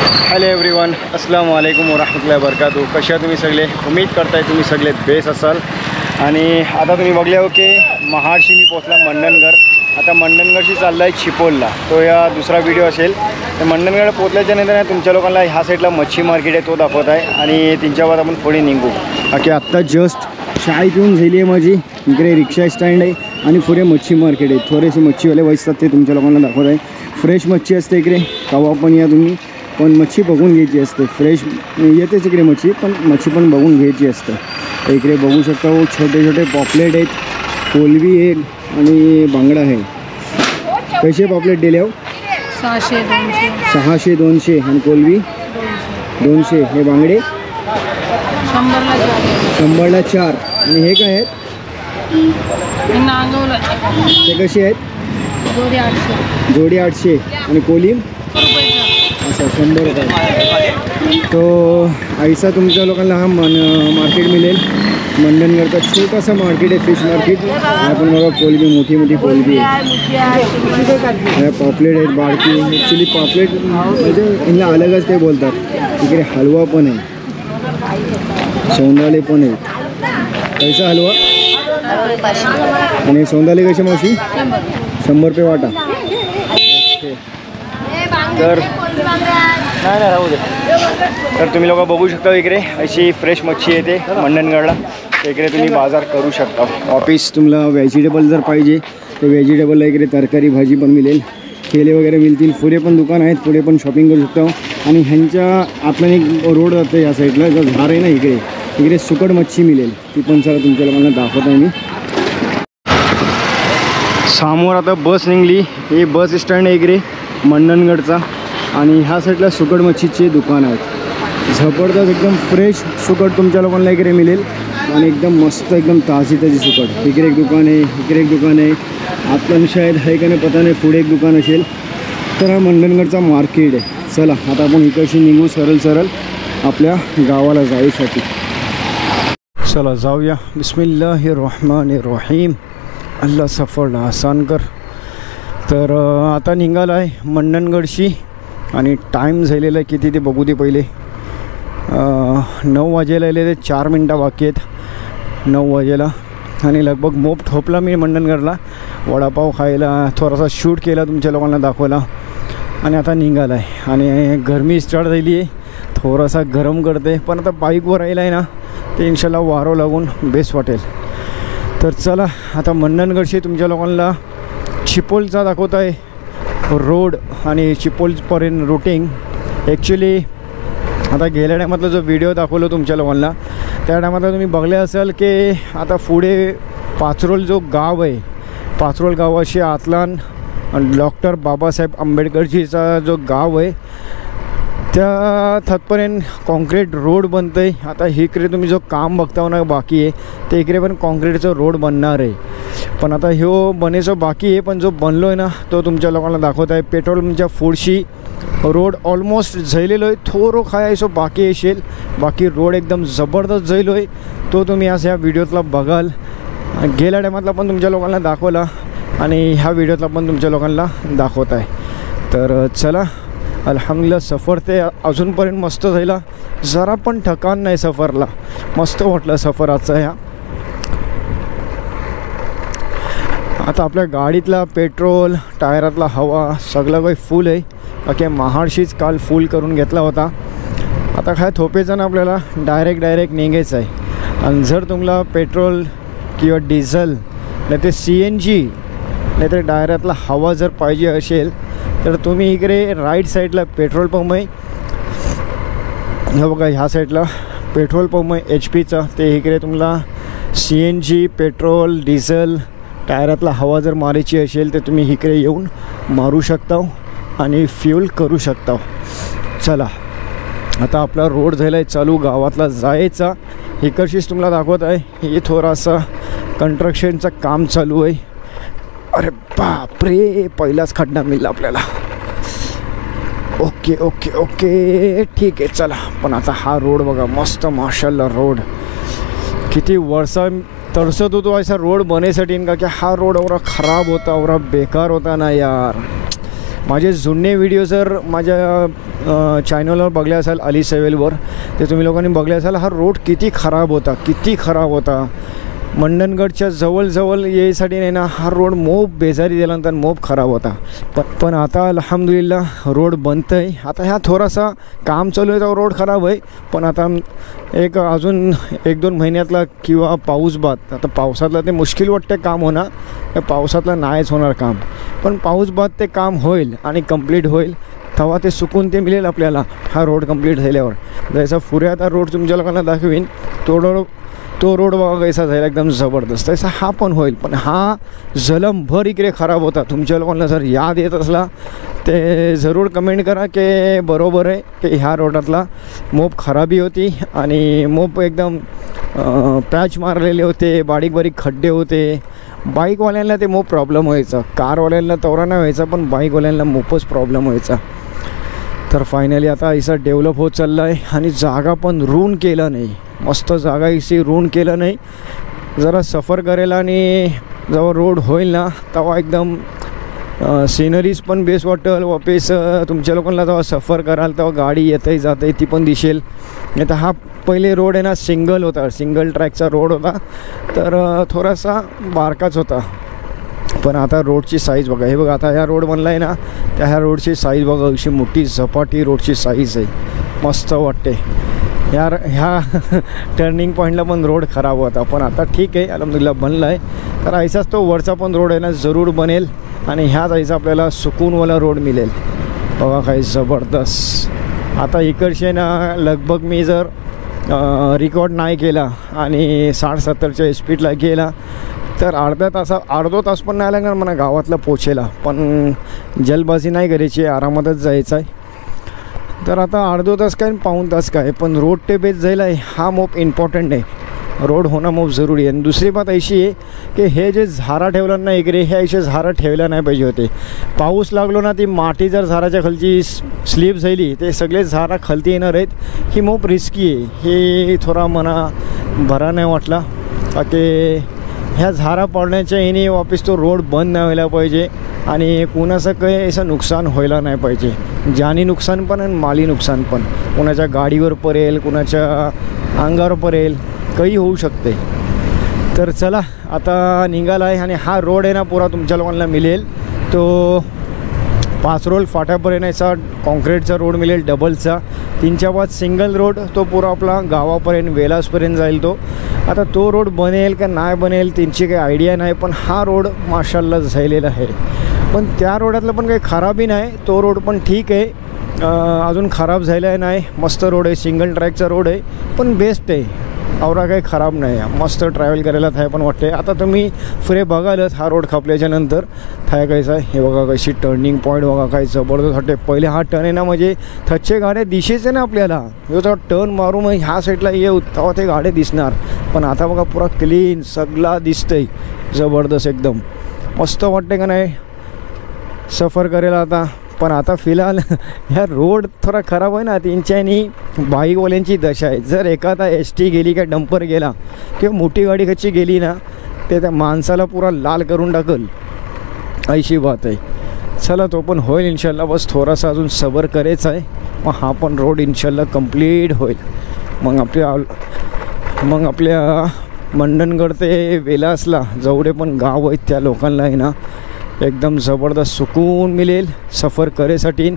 Hello everyone, अस्सलाम वालेकुम वरहमतुल्लाहि वबरकातुहू. कशा तुम्ही सगळे? उम्मीद करताय तुम्ही सगळे बेस असाल. आणि आता तुम्ही बघले हो की महाडशी मी पोचला मंडणगड. आता मंडणगडशी चालला आहे चिपोलला. तो या दुसरा व्हिडिओ असेल. तर मंडणगड पोचल्याच्या नंतर तुमच्या लोकांना ह्या साईडला मच्छी मार्केट आहे तो दाखवत आहे आणि त्यांच्यावर आपण पुढे निघू. बाकी आत्ता जस्ट चाय पिऊन झाली आहे माझी. इकडे रिक्षा स्टँड आहे आणि पुढे मच्छी मार्केट आहे. थोडेसे मच्छीवाले बसतात ते तुमच्या लोकांना दाखवत आहे. फ्रेश मच्छी असते इकडे, कवा पण या तुम्ही, पण मच्छी बघून घ्यायची असते. फ्रेश येतेच इकडे मच्छी, पण मच्छी पण बघून घ्यायची असते. इकडे बघू शकता हो, छोटे छोटे पॉपलेट आहेत, कोलबी आहे आणि बांगडा आहे. कसे पॉपलेट दिले हो? 600 200 आणि कोलबी 200. हे बांगडे 100ला 4. आणि हे काय आहेत? ते कसे आहेत? जोडी 800 आणि कोलिम असं 100 रुपये. तो ऐसा तुमच्या लोकांना हा मार्केट मिळेल. मंडणगडचा छोटासा मार्केट आहे, फिश मार्केट. आपण बघा कोलबी, मोठी मोठी कोलबी आहे. पॉपलेट आहेत बारकी. ॲक्च्युली पॉपलेट म्हणजे यांना अलगच ते बोलतात. इकडे हलवा पण आहे, सौंदाले पण आहेत. कैसा हलवा? आणि सौंदाले कसे मावशी? 100 रुपये वाटा. तर नाही राहू दे. तर तुम्ही लोक बघू शकता इकडे अशी फ्रेश मच्छी येते मंडणगडला. इकडे तुम्ही बाजार करू शकता. ऑफिस तुम्हाला व्हेजिटेबल जर पाहिजे तर व्हेजिटेबलला इकडे तरकारी भाजी पण मिळेल, केले वगैरे मिळतील. पुढे पण दुकान आहेत, पुढे पण शॉपिंग करू शकता. आणि ह्यांच्या आपल्याला एक रोड जातं या साईडला, जो झाड आहे ना इकडे सुकट मच्छी मिळेल. ती पण चला तुमच्या लोकांना दाखवत आहे मी. समोर आता बस निघली. हे बस स्टँड आहे इकडे मंडणगडचा. आणि ह्या साईडला सुकट मच्छीचे दुकान आहेत. जबरदस्त एकदम फ्रेश सुकट तुमच्या लोकांना इकडे मिळेल. आणि एकदम मस्त, एकदम ताजी सुकट. इकडे एक दुकान आहे, इकडे एक दुकान आहे. आपण शायद आहे का नाही पता नाही, पुढे एक दुकान असेल. तर हा मंडणगडचा मार्केट आहे. चला आता आपण इकडशी निघू सरळ आपल्या गावाला जायसाठी. चला जाऊया. बिस्मिल्लाहिर्रहमानिर्रहीम. अल्लाह सफर आसान कर. तर आता निघाला आहे मंडणगडशी आणि टाईम झालेला आहे किती ते बघू दे पहिले. 9 वाजायला आले ते 4 मिनटं बाकी आहेत 9 वाजायला. आणि लगभग मोप ठोपला मी मंडणगडला वडापाव खायला, थोडासा शूट केला तुमच्या लोकांना दाखवायला. आणि आता निघाला आहे. आणि गरमी स्टार्ट झाली आहे, थोडासा गरम करते. पण आता बाईकवर राहिला आहे ना, ते इन्शाल्लाह वारो लागून बेस्ट वाटेल. तर चला आता मंडणगडशी तुमच्या लोकांना चिपोलचा दाखवत आहे रोड आणि चिपोलपर्यंत रूटिंग. ॲक्च्युली आता गेल्या टायमातला जो व्हिडिओ दाखवलो तुमच्या लोकांना, त्या टायमातला तुम्ही बघले असाल की आता पुढे पाचरोल जो गाव आहे, पाचरोल गावाशी आतलान डॉक्टर बाबासाहेब आंबेडकरजीचा जो गाव आहे, त्या थतपर्यंत कॉन्क्रीट रोड बनतं आहे. आता इकडे तुम्ही जो काम बघता ना बाकी आहे, ते इकडे पण कॉन्क्रीटचं रोड बनणार आहे. पण आता ह्यो बनेचं बाकी आहे, पण जो बनलो आहे ना तो तुमच्या लोकांना दाखवत आहे. पेट्रोलच्या फूडशी रोड ऑलमोस्ट झालेलो आहे, थोडं खायचो बाकी असेल. बाकी रोड एकदम जबरदस्त झालेलो आहे. तो तुम्ही आज ह्या व्हिडिओतला बघाल. गेल्या टायमातला पण तुमच्या लोकांना दाखवला आणि ह्या व्हिडिओतला पण तुमच्या लोकांना दाखवत आहे. तर चला अल्हम्दुलिल्लाह सफर ते अजूनपर्यंत मस्त झाला. जरा पण ठकान नाही सफरला. मस्त वाटलं सफर आजचा ह्या. आता आपल्या गाडीतला पेट्रोल, टायरातला हवा सगळं काही फुल आहे. बाकी महाडशीच काल फुल करून घेतला होता. आता काय थोपेचं ना आपल्याला डायरेक्ट निघायचं आहे. आणि जर तुम्हाला पेट्रोल किंवा डिझेल नाही ते CNG नाही तर टायरातला हवा जर पाहिजे असेल तर तुम्ही इकडे राईट साईडला पेट्रोल पंप आहे. हे बघा ह्या साईडला पेट्रोल पंप आहे HP चा. ते इकडे तुम्हाला CNG, पेट्रोल, डिझेल, टायरातला हवा जर मारायची असेल तर तुम्ही इकडे येऊन मारू शकता आणि फ्यूल करू शकता. चला आता आपला रोड झाला आहे चालू गावातला जायचा. इकडशीच तुम्हाला दाखवत आहे. हे थोडासा कन्स्ट्रक्शनचं काम चालू आहे. अरे बापरे, पहिलाच खड्डा मिळाला आपल्याला. ओके ठीक आहे चला. पण आता हा रोड बघा मस्त माशाल्लाह रोड. किती वर्षा तरसत होतो ऐसा रोड बनेसाठी का, की हा रोड एवढा खराब होता, एवढा बेकार होता ना यार. माझे जुने व्हिडिओ जर माझ्या चॅनलवर बघले असाल अली सेवेलवर, ते तुम्ही लोकांनी बघले असाल. हा रोड किती खराब होता. मंडणगडच्या जवळ यायसाठी नाही ना, हा रोड मोप बेजारी दिल्यानंतर मोप खराब होता. पण आता अल्हम्दुलिल्लाह रोड बनतं आहे. आता ह्या थोडासा काम चालू आहे तर रोड खराब आहे, पण आता अजून 1-2 महिन्यातला किंवा पाऊस बाद. आता पावसातलं ते मुश्किल वाटते काम होणं, त्या पावसातलं नाहीच होणार काम, पण पाऊस बाद ते काम होईल आणि कंप्लीट होईल. तेव्हा ते सुकून ते मिळेल आपल्याला हा रोड कंप्लीट झाल्यावर. जसा पुऱ्या आता रोड तुमच्या लोकांना दाखवीन, तो रोड बघा कसा जाईल एकदम जबरदस्त. तसा हा पण होईल, पण हा जलमभर इकडे खराब होता. तुमच्या लोकांना जर याद येत असला ते जरूर कमेंट करा की बरोबर आहे की ह्या रोडातला मोप खराबी होती आणि मोप एकदम पॅच मारलेले होते, बारीक खड्डे होते. बाईकवाल्यांना ते मोप प्रॉब्लेम व्हायचा, कारवाल्यांना तेवढा नाही व्हायचा, पण बाईकवाल्यांना मोपच प्रॉब्लेम व्हायचा. तर फायनली आता इसा डेव्हलप होत चालला आहे आणि जागा पण रून केलं नाही, मस्त जागा इसी रून केलं नाही. जरा सफर करेल आणि जेव्हा रोड होईल ना तेव्हा एकदम सिनरीज पण बेस्ट वाटेल. वापस तुमच्या लोकांना जेव्हा सफर कराल तेव्हा गाडी येते जाते ती पण दिसेल. नाही तर हा पहिले रोड आहे ना सिंगल ट्रॅकचा रोड होता, तर थोडासा बारकाच होता. पण आता रोडची साईज बघा, हे बघा आता ह्या रोड बनला आहे ना, त्या ह्या रोडची साईज बघा अशी मोठी झपाटी रोडची साईज आहे, मस्त वाटते. ह्या टर्निंग पॉईंटला पण रोड खराब होता, पण आता ठीक आहे अल्हम्दुलिल्लाह बनला आहे. तर ऐसाच तो वरचा पण रोड आहे ना जरूर बनेल आणि ह्याच ऐसा आपल्याला सुकूनवाला रोड मिळेल. बघा काही जबरदस्त. आता इकडचे ना लगभग मी जर रेकॉर्ड नाही केला आणि 60-70च्या स्पीडला गेला तर अर्धा तास पण नाही लागणार मला गावातला पोचायला. पण जलबाजी नाही करायची, आरामातच जायचं आहे. तर आता अर्धा तास काय 1.5 तास काय, पण रोड ते बेस जायला आहे हा मोप इम्पॉर्टंट आहे. रोड होणं मोप जरुरी आहे. आणि दुसरी बात अशी आहे की हे जे झारा ठेवलं ना इकडे, हे असे झारा ठेवला नाही पाहिजे होते. पाऊस लागलो ना ती माती जर झाराच्या खालची स्लिप झाली ते सगळे झारा खालती येणार आहेत. ही मोप रिस्की आहे. हे थोडा मना बरा नाही वाटला की ह्या झारा पडण्याच्या याने वापस तो रोड बंद नाही व्हायला पाहिजे आणि कुणाचं काही असं नुकसान व्हायला नाही पाहिजे. जानी नुकसान पण आणि माली नुकसान पण. कुणाच्या गाडीवर पडेल, कुणाच्या अंगावर पडेल, काही होऊ शकते. तर चला आता निघाला आहे आणि हा रोड आहे ना पुरा तुमच्या लोकांना मिळेल तो पाचरोल फाट्यापर्यंत असा कॉन्क्रीटचा रोड मिळेल डबलचा. 3च्या बाद सिंगल रोड तो पुरा आपला गावापर्यंत वेलासपर्यंत जाईल तो. आता तो रोड बनेल का नाही बनेल त्यांची काही आयडिया नाही, पण हा रोड माशाल्लाह झालेला आहे. पण त्या रोडातलं पण काही खराबी नाही, तो रोड पण ठीक आहे, अजून खराब झाला नाही. मस्त रोड आहे, सिंगल ट्रॅकचा रोड आहे, पण बेस्ट आहे, आवरा काही खराब नाही आहे. मस्त ट्रॅव्हल करायला थाय पण वाटते. आता तुम्ही पुढे बघालच हा रोड खपल्याच्या नंतर थाय कायचा आहे. हे बघा कशी टर्निंग पॉईंट बघा काय जबरदस्त वाटते. पहिले हा टर्न आहे ना म्हणजे थच्चे गाड्या दिसेचे ना आपल्याला, जेव्हा टर्न मारू मग ह्या साईडला येऊ तेव्हा ते गाड्या दिसणार. पण आता बघा पुरा क्लीन सगळा दिसतंय, जबरदस्त एकदम मस्त वाटते का नाही सफर करायला आता. पण आता फिलहाल ह्या रोड थोडा खराब आहे ना त्यांच्यानी बाईकवाल्यांची दशा आहे. जर एखादा ST गेली का डंपर गेला किंवा मोठी गाडी कच्ची गेली ना ते त्या माणसाला पुरा लाल करून टाकल, अशी बात आहे. चला तो पण होईल इन्शाल्लाह, बस थोडासा अजून सबर करायचं आहे. मग हा पण रोड इन्शाल्लाह कंप्लीट होईल. मग आपल्या मंडणगड ते वेलासला जेवढे पण गाव आहेत त्या लोकांना आहे ना एकदम जबरदस्त सुकून मिळेल सफर करायसाठी.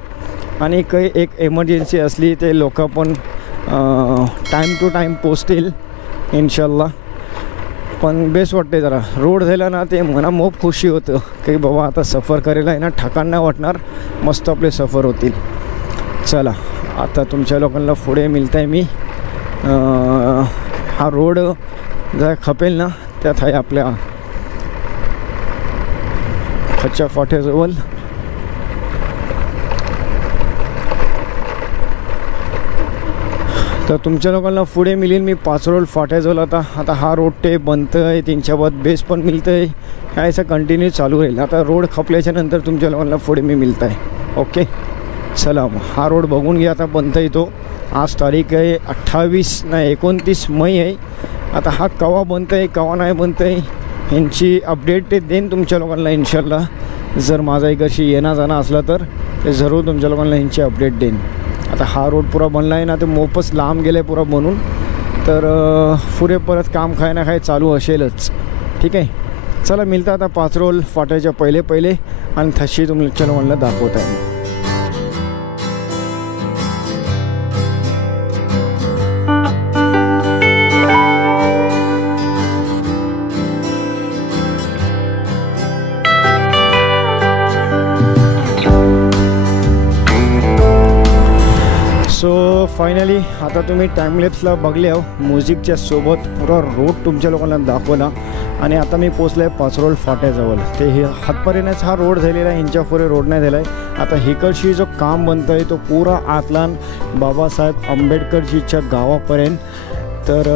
आणि काही एक एमर्जन्सी असली ते लोक पण टाईम टू टाईम पोचतील इन्शाल्लाह. पण बेस्ट वाटते जरा रोड झाला ना ते मना मोप खुशी होतं की बाबा आता सफर करायला आहे ना ठकाण नाही वाटणार, मस्त आपले सफर होतील. चला आता तुमच्या लोकांना पुढे मिळत आहे मी. हा रोड जर खपेल ना त्यात आहे आपल्या खच्च्या फाट्याजवळ. तर तुमच्या लोकांना पुढे मिळेल मी पाचरोल फाट्याजवळ. आता हा रोड ते बनतं आहे, 3च्या बाद बेस पण मिळतं आहे, काय असं कंटिन्यू चालू राहील. आता रोड खपल्याच्या नंतर तुमच्या लोकांना पुढे मी मिळत आहे. ओके चला हा रोड बघून घ्या आता बनतं आहे तो. आज तारीख आहे 29 मई आहे. आता हा कवा बनतं आहे कवा नाही बनतं आहे ह्यांची अपडेट ते देईन तुमच्या लोकांना इन्शाल्लाह. जर माझा इकडशी येणं जाणं असला तर ते जरूर तुमच्या लोकांना ह्यांची अपडेट देईन. आता हा रोड पुरा बनला आहे ना, ते मोपच लांब गेलं आहे पुरा बनून, तर पुढे परत काम काय ना काय चालू असेलच. ठीक आहे, चला मिळतं आता पाचरोल फाटायच्या पहिले आणि तशी तुमच्या लोकांना दाखवत आहे. सो फायनली आता तुम्ही टाईमलेप्सला बघले आहो, म्युझिकच्या सोबत पुरा रोड तुमच्या लोकांना दाखवला आणि आता मी पोचलो आहे पाचरोल फाट्याजवळ. ते हे हातपर्यंतच हा रोड झालेला आहे, ह्यांच्या पुढे रोड नाही झाला आहे. आता हिकडशी जो काम बनतं आहे तो पुरा आतला बाबासाहेब आंबेडकरजीच्या गावापर्यंत. तर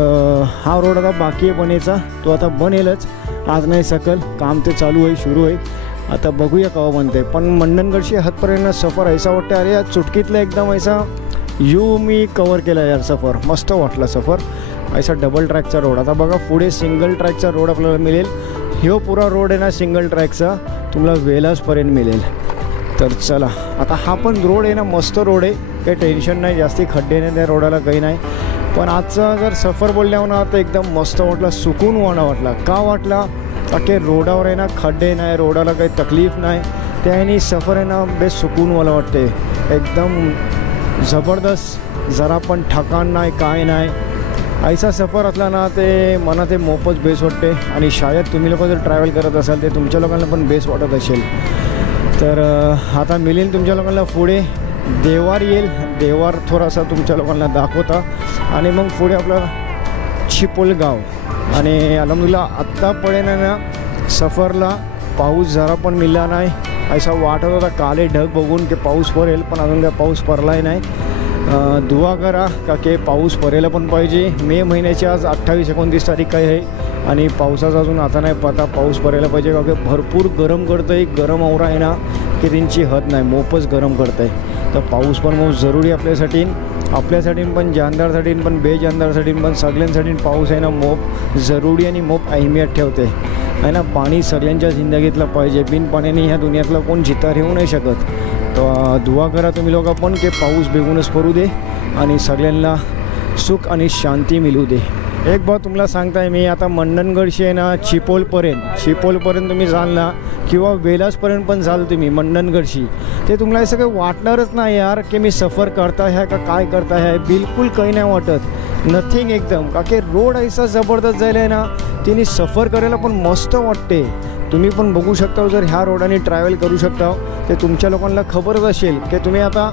हा रोड आता बाकी आहे बनायचा, तो आता बनेलच, आज नाही सकल काम ते चालू आहे, सुरू आहे. आता बघूया केव्हा बनते. पण मंडणगडशी हातपर्यंत सफर ऐसा वाटतं, अरे या चुटकीतला एकदम ऐसा मी कवर केला यार सफर, मस्त वाटला सफर. ऐसा डबल ट्रॅकचा रोड. आता बघा पुढे सिंगल ट्रॅकचा रोड आपल्याला मिळेल. ह्यो पुरा रोड आहे ना सिंगल ट्रॅकचा, तुम्हाला वेलासपर्यंत मिळेल. तर चला आता हा पण रोड आहे ना, मस्त रोड आहे, काही टेन्शन नाही, जास्ती खड्डे नाही त्या रोडाला, काही नाही. पण आजचा जर सफर बोलल्यावर ना तर एकदम मस्त वाटला, सुकून वाटला. का वाटला? ताकी रोडावर आहे ना खड्डे नाही, रोडाला काही तकलीफ नाही, त्याने सफर आहे ना बेस्ट सुकून मला वाटते, एकदम जबरदस्त, जरा पण ठकाण नाही, काय नाही. ऐसा सफर असला ना ते मला ते मोफत बेस वाटते. आणि शायद तुम्ही लोक जर ट्रॅव्हल करत असाल ते तुमच्या लोकांना पण बेस वाटत असेल. तर आता मिळेल तुमच्या लोकांना पुढे देवार येईल, देवार थोडासा तुमच्या लोकांना दाखवता आणि मग पुढे आपला चिपोलगाव. आणि अल्हम्दुलिल्लाह आत्तापर्यंत ना सफरला पाऊस जरा पण मिळाला नाही. ऐसा वाटत होता काले ढग बघून की पाऊस पडेल, पण अजून काय पाऊस पडलाही नाही. दुआ करा का की पाऊस पडायला पण पाहिजे. मे महिन्याची आज 28-29 तारीख काय आहे आणि पावसाचा अजून आता नाही पता, पाऊस पडायला पाहिजे. का की भरपूर गरम करतं आहे, गरम औरा आहे ना की त्यांची हद नाही, मोफच गरम करतं आहे. तर पाऊस पण मग जरुरी आपल्यासाठी पण, जानदारसाठी पण, बेजानदारसाठी पण, सगळ्यांसाठी पाऊस आहे ना मोप जरुरी आणि मोप अहमियत ठेवते आहे ना. पाणी सगळ्यांच्या जिंदगीतलं पाहिजे, बिन पाण्याने ह्या दुनियातला कोण जिता राहू नाही शकत. तर दुआ करा तुम्ही लोक पण की पाऊस बेगूनच पडू दे आणि सगळ्यांना सुख आणि शांती मिळू दे. एक बात तुम्हाला सांगताय मी, आता मंडणगडशी आहे ना चिपोलपर्यंत तुम्ही जाल ना किंवा वेलासपर्यंत पण जाल तुम्ही मंडणगडशी, ते तुम्हाला असं काही वाटणारच नाही यार की मी सफर करता आहे का काय करता आहे, बिलकुल काही नाही वाटत, नथिंग एकदम. का की रोड ऐसा जबरदस्त झाला आहे ना, तिने सफर करायला पण मस्त वाटते. तुम्ही पण बघू शकता, जर ह्या रोडाने ट्रॅव्हल करू शकता ते तुमच्या लोकांना खबरच असेल की तुम्ही आता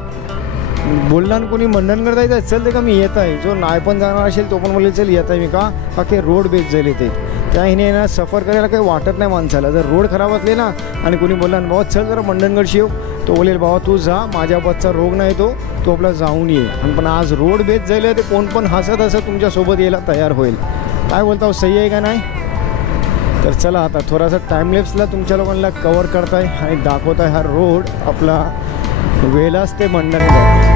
बोलला ना कोणी मंडणगड जायचं चल ते का मी येत आहे, जो नाही पण जाणार असेल तो पण बोलेल चल येत आहे मी, का की रोड बेस जाईल ते. त्या हिने ना सफर करायला काही वाटत नाही माणसाला. जर रोड खराब असले ना आणि कोणी बोलला ना बाबा चल जरा मंडणगडशी येऊ, तो बोलेल बाबा तू जा, माझ्या बसचा रोग नाही तो आपला जाऊन ये. आणि पण आज रोड बेस जाईल ते कोण पण हसत तुमच्यासोबत यायला तयार होईल. काय बोलता, सही आहे का नाही? तर चला आता थोडासा टाईमलेप्सला तुमच्या लोकांना कवर करताय आणि दाखवताय हा रोड आपला वेलास ते मंडणगड.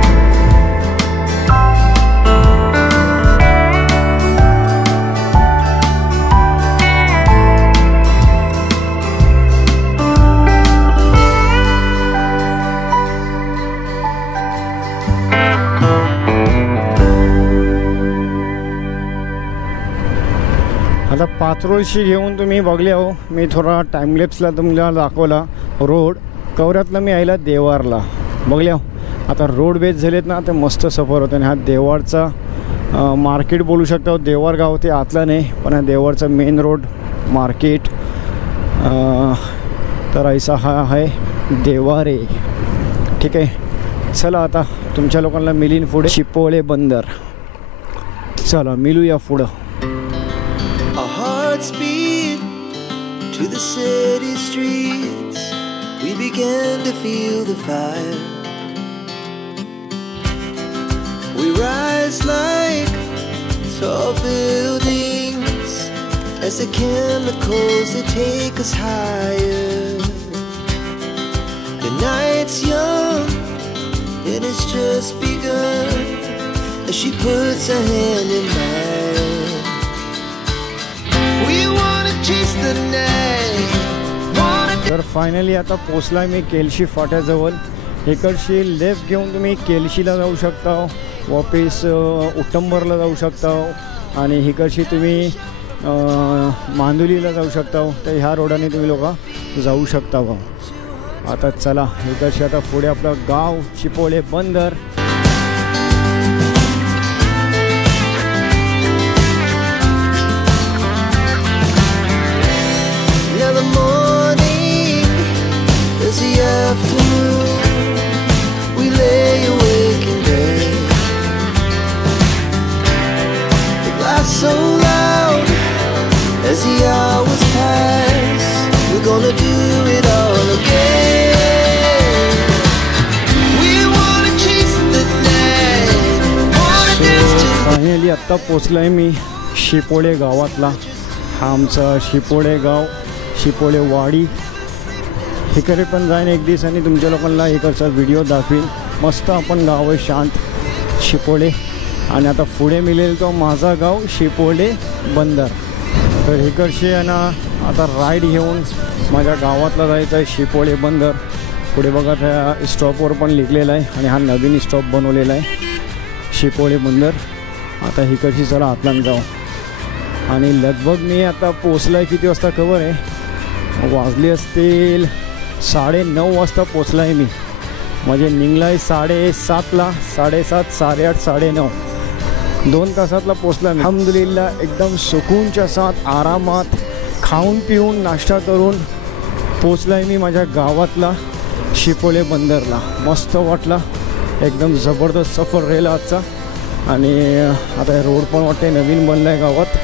आता पाचरोलशी घेऊन तुम्ही बघले हो, मी थोडा टाईमलेप्सला तुम्हाला दाखवला रोड, कवऱ्यातला मी यायला देवारला बघले हो. आता रोड बेस झालेत ना ते मस्त सफर होते. आणि हा देवारचा मार्केट बोलू शकता, देवार गाव ते आतला नाही पण हा देवारचा मेन रोड मार्केट. तर ऐसा हा आहे देवारे. ठीक आहे, चला आता तुमच्या लोकांना मिलीन पुढे चिपोळे बंदर. चला मिळूया पुढं. Speed to the city streets, we began to feel the fire. We rise like tall buildings as the chemicals they take us higher. The night's young and it's just begun as she puts her hand in mine. We wanna chase the night, wanna तर finally आता पोचला मी केलशी फाट्याजवळ. इकडची left घेऊन तुम्ही केलशीला जाऊ शकता, वापिस उटंबरला जाऊ शकता आणि इकडची तुम्ही मांदुलीला जाऊ शकता. तर ह्या रोडाने तुम्ही लोक जाऊ शकता. आता चला इकडची आता पुढे आपलं गाव चिपोळे बंदर. So loud as the hours pass, we're gonna do it all again. We wanna chase the night, wanna dance to. Finally आत्ता पोचलाय मी शिपोळे गावातला. हा आमचा शिपोळे गाव, शिपोळे वाडी. इकडे पण जाईन एक दिवस आणि तुमच्या लोकांना इकडचा व्हिडिओ दाखवीन. मस्त आपण गाव आहे शांत शिपोळे. आणि आता पुढे मिळेल तो माझा गाव शिपोळे बंदर. तर इकडचे आहे ना आता राईड घेऊन माझ्या गावातला जायचं आहे शिपोळे बंदर. पुढे बघा त्या स्टॉपवर पण लिहिलेलं आहे आणि हा नवीन स्टॉप बनवलेला आहे शिपोळे बंदर. आता इकडची चला आतला जाऊ. आणि लगभग मी आता पोचला आहे किती वाजता खबर आहे, वाजले असतील 9:30 वाजता पोचला आहे मी. म्हणजे निघला आहे 7:30ला, 7:30, 8:30, 9:30 2 तासातला पोचला मी. अल्हम्दुलिल्लाह एकदम सुकूनच्या साथ आरामात खाऊन पिऊन नाश्ता करून पोचला आहे मी माझ्या गावातला शिपोळे बंदरला. मस्त वाटला, एकदम जबरदस्त सफर राहिला आजचा. आणि आता रोड पण वाटते नवीन बनला आहे गावात,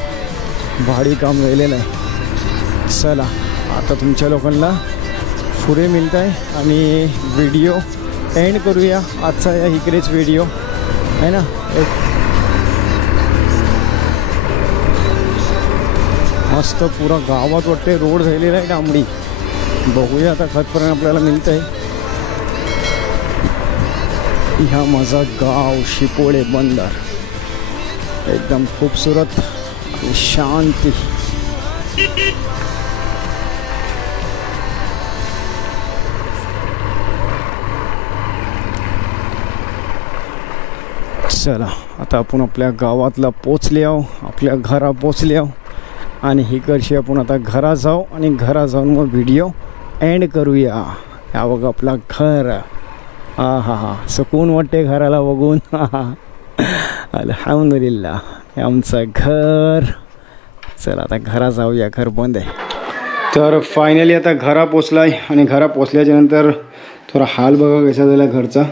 भारी काम राहिलेलं आहे. चला आता तुमच्या लोकांना पुढे मिळत आहे आणि व्हिडिओ एंड करूया आजचा. या इकडेच व्हिडिओ आहे ना. एक मस्त पुरा गावात वाटते रोड झालेला आहे डांबडी. बघूया आता खतपर्यंत आपल्याला मिळतं आहे. ह्या माझा गाव शिपोळे बंदर एकदम खूबसूरत आणि शांती. चला आता आपण आपल्या गावातला पोचले आहो, आपल्या घरा पोचले आहो. आणि इकडची आपण आता घरा जाऊ आणि घरा जाऊन मग व्हिडिओ एंड करूया. या बघा आपला घर. हा सुकून वाटते घराला बघून. अल्हम्दुलिल्लाह हे आमचं घर. चला आता घरा जाऊया, घर बंद आहे. तर फायनली आता घरा पोचला आहे आणि घरा पोचल्याच्या नंतर थोडा हाल बघा कसा झाला घरचा.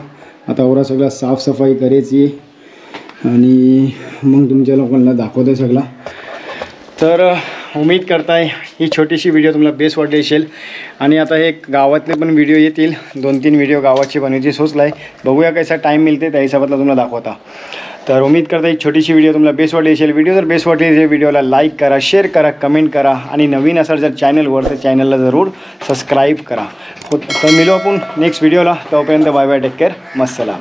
आता एवढा सगळा साफसफाई करायची आणि मग तुमच्या लोकांना दाखवते सगळा. तर उम्मीद करताय ही छोटीशी व्हिडिओ तुम्हाला बेस्ट वाटली असेल. आणि आता हे गावातले पण व्हिडिओ येतील, 2-3 व्हिडिओ गावाची बनवायची सोचला आहे. बघूया कसा टाईम मिळते त्या हिशोबातला तुम्हाला दाखवता. तर उम्मीद करता ही छोटीशी व्हिडिओ तुम्हाला बेस्ट वाटली असेल. व्हिडिओ जर बेस्ट वाटली असेल व्हिडिओला लाईक करा, शेअर करा, कमेंट करा आणि नवीन असाल जर चॅनलवर तर चॅनलला जरूर सबस्क्राईब करा. तर मिळू आपण नेक्स्ट व्हिडिओला. तोपर्यंत बाय बाय, टेक केअर, मस्सलाम.